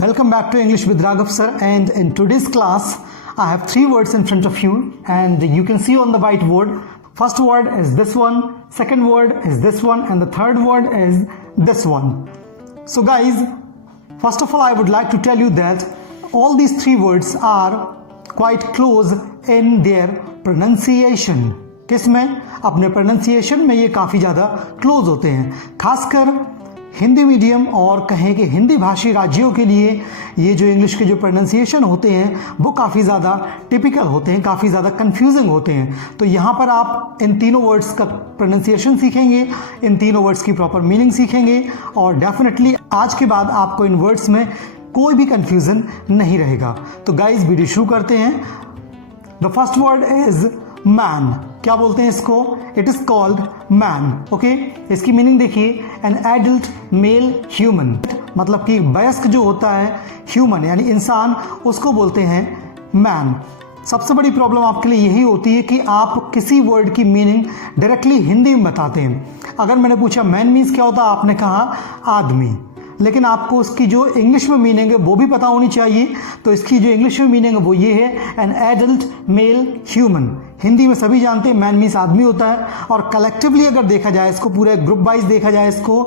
Welcome back to English with Raghav sir, and in today's class I have three words in front of you and you can see on the whiteboard. First word is this one, second word is this one, and the third word is this one. So guys, first of all I would like to tell you that all these three words are quite close in their pronunciation. किसमें? अपने pronunciation में ये काफ़ी ज़्यादा close होते हैं, खासकर Hindi medium और कहें कि हिंदी भाषी राज्यों के लिए ये जो इंग्लिश के जो प्रोनाउंसिएशन होते हैं वो काफ़ी ज़्यादा टिपिकल होते हैं, काफ़ी ज़्यादा कंफ्यूजिंग होते हैं। तो यहाँ पर आप इन तीनों वर्ड्स का प्रोनाउंसिएशन सीखेंगे, इन तीनों वर्ड्स की प्रॉपर मीनिंग सीखेंगे और डेफिनेटली आज के बाद आपको इन वर्ड्स में कोई भी कंफ्यूजन नहीं रहेगा। तो गाइज वीडियो शुरू करते हैं। The first word is man. क्या बोलते हैं इसको? It is called man. Okay, इसकी मीनिंग देखिए, एन एडल्ट मेल ह्यूमन, मतलब कि वयस्क जो होता है ह्यूमन यानी इंसान, उसको बोलते हैं मैन। सबसे बड़ी प्रॉब्लम आपके लिए यही होती है कि आप किसी वर्ड की मीनिंग डायरेक्टली हिंदी में बताते हैं। अगर मैंने पूछा मैन मीन्स क्या होता है, आपने कहा आदमी, लेकिन आपको उसकी जो इंग्लिश में मीनिंग है वो भी पता होनी चाहिए। तो इसकी जो इंग्लिश में मीनिंग है वो ये है, an adult mail human. Hindi में सभी जानते हैं मैन मीन्स आदमी होता है, और कलेक्टिवली अगर देखा जाए इसको, पूरे ग्रुप वाइज देखा जाए इसको,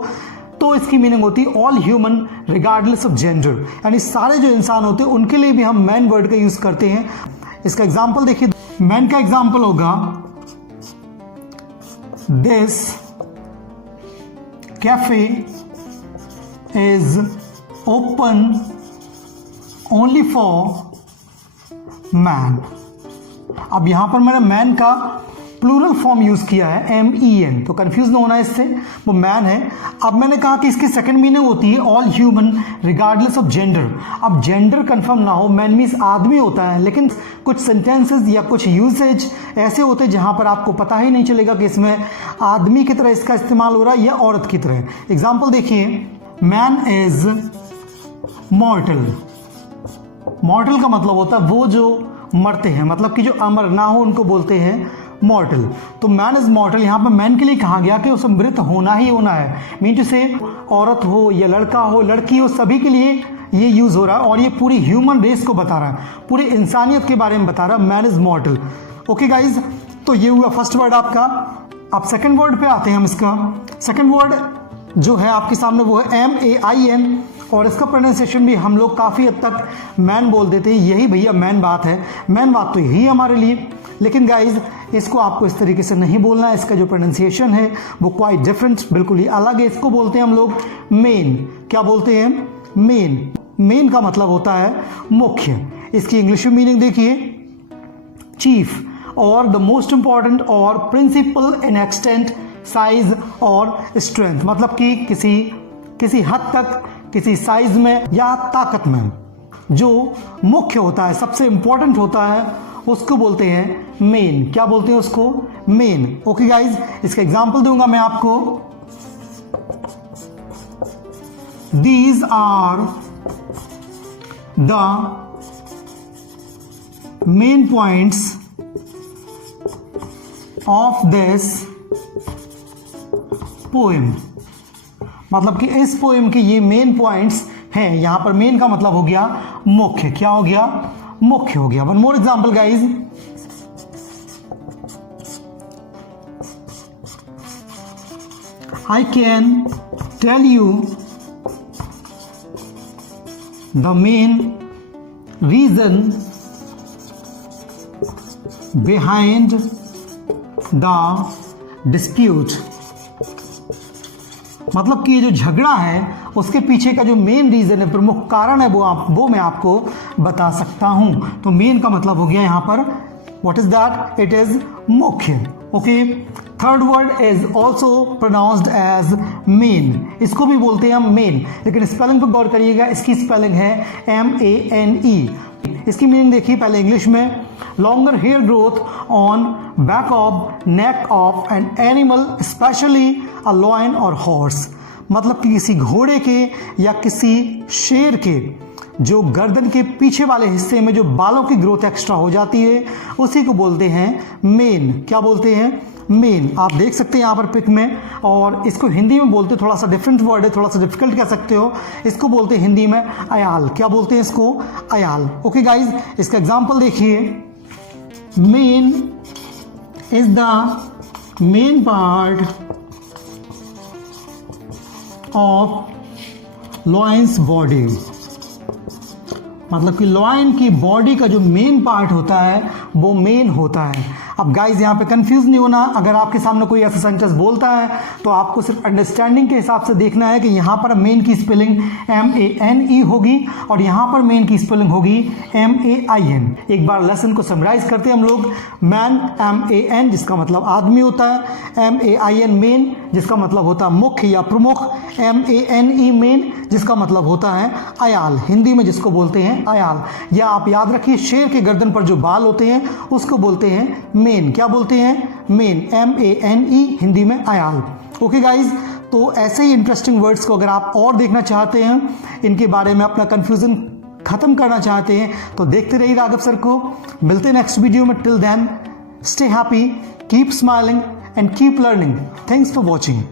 तो इसकी मीनिंग होती है all human regardless of gender, यानी सारे जो इंसान होते हैं उनके लिए भी हम मैन वर्ड का यूज करते हैं। इसका एग्जाम्पल देखिए, मैन का एग्जाम्पल होगा this cafe is open only for man। अब यहां पर मैंने मैन का प्लूरल फॉर्म यूज किया है, MEN, तो कंफ्यूज ना होना इससे, वो मैन है। अब मैंने कहा कि इसकी सेकंड मीनिंग होती है all human regardless of gender. अब जेंडर कंफर्म ना हो, मैन मीन्स आदमी होता है, लेकिन कुछ सेंटेंसेस या कुछ यूसेज ऐसे होते हैं जहां पर आपको पता ही नहीं चलेगा कि इसमें आदमी की तरह इसका इस्तेमाल हो रहा है या औरत की तरह। एग्जाम्पल देखिए, मैन इज मॉर्टल। मॉर्टल का मतलब होता है वो जो मरते हैं, मतलब कि जो अमर ना हो उनको बोलते हैं मॉर्टल। तो मैन इज मॉर्टल, यहाँ पर मैन के लिए कहा गया कि उसे मृत होना ही होना है। मीन टू से औरत हो या लड़का हो, लड़की हो, सभी के लिए ये यूज हो रहा है, और ये पूरी ह्यूमन रेस को बता रहा है, पूरी इंसानियत के बारे में बता रहा है, मैन इज मॉर्टल। ओके गाइज, तो ये हुआ फर्स्ट वर्ड आपका। अब सेकेंड वर्ड पे आते हैं हम। इसका सेकेंड वर्ड जो है आपके सामने वो है MAIN, और इसका प्रोनाउंसिएशन भी हम लोग काफ़ी हद तक मैन बोल देते हैं। यही भैया मैन बात है, मैन बात तो यही हमारे लिए। लेकिन गाइज इसको आपको इस तरीके से नहीं बोलना है, इसका जो प्रोनाउंसिएशन है वो क्वाइट डिफरेंट, बिल्कुल ही अलग है। इसको बोलते हैं हम लोग मेन। क्या बोलते हैं? मेन। मेन का मतलब होता है मुख्य। इसकी इंग्लिश में मीनिंग देखिए, चीफ और द मोस्ट इंपॉर्टेंट और प्रिंसिपल इन एक्सटेंट, साइज और स्ट्रेंथ, मतलब कि किसी हद तक, किसी साइज में या ताकत में जो मुख्य होता है, सबसे इंपॉर्टेंट होता है, उसको बोलते हैं मेन। क्या बोलते हैं उसको? मेन। ओके गाइज, इसका एग्जांपल दूंगा मैं आपको। These are the main points of this poem, मतलब कि इस पोएम के ये मेन पॉइंट्स हैं। यहां पर मेन का मतलब हो गया मुख्य। क्या हो गया? मुख्य हो गया। One more example guys, I can tell you the main reason behind the dispute, मतलब कि ये जो झगड़ा है उसके पीछे का जो मेन रीजन है, प्रमुख कारण है, वो मैं आपको बता सकता हूं। तो मेन का मतलब हो गया यहां पर, what is that? It is मुख्य। Okay, third word is also pronounced as main. इसको भी बोलते हैं हम मेन, लेकिन स्पेलिंग पर गौर करिएगा। इसकी स्पेलिंग है MANE। इसकी मीनिंग देखिए पहले इंग्लिश में, longer hair growth on back of neck of an animal specially a lion और हॉर्स, मतलब कि किसी घोड़े के या किसी शेर के जो गर्दन के पीछे वाले हिस्से में जो बालों की ग्रोथ एक्स्ट्रा हो जाती है उसी को बोलते हैं मेन। क्या बोलते हैं? मेन। आप देख सकते हैं यहाँ पर पिक में, और इसको हिंदी में बोलते हैं, थोड़ा सा डिफरेंट वर्ड है, थोड़ा सा डिफिकल्ट कह सकते हो, इसको बोलते हैं हिंदी में अयाल। क्या बोलते हैं इसको? अयाल। ओके गाइज, इसका एग्जाम्पल देखिए, main is the main part of lions body. मतलब कि लॉयन की बॉडी का जो मेन पार्ट होता है वो मेन होता है। अब गाइज यहाँ पे कंफ्यूज नहीं होना, अगर आपके सामने कोई ऐसा सेंटेंस बोलता है तो आपको सिर्फ अंडरस्टैंडिंग के हिसाब से देखना है कि यहाँ पर मेन की स्पेलिंग MANE होगी और यहाँ पर मेन की स्पेलिंग होगी MAIN। एक बार लेसन को समराइज करते हैं हम लोग। मैन MAN जिसका मतलब आदमी होता है, MAIN मेन जिसका मतलब होता है मुख्य या प्रमुख, MANE मेन जिसका मतलब होता है अयाल, हिंदी में जिसको बोलते हैं अयाल। या आप याद रखिए, शेर के गर्दन पर जो बाल होते हैं उसको बोलते हैं मेन। क्या बोलते हैं? मेन, MANE, हिंदी में अयाल। ओके गाइज, तो ऐसे ही इंटरेस्टिंग वर्ड्स को अगर आप और देखना चाहते हैं, इनके बारे में अपना कंफ्यूजन खत्म करना चाहते हैं, तो देखते रहिए राघव सर को। मिलते हैं नेक्स्ट वीडियो में। Till then stay happy, keep smiling and keep learning. Thanks for watching.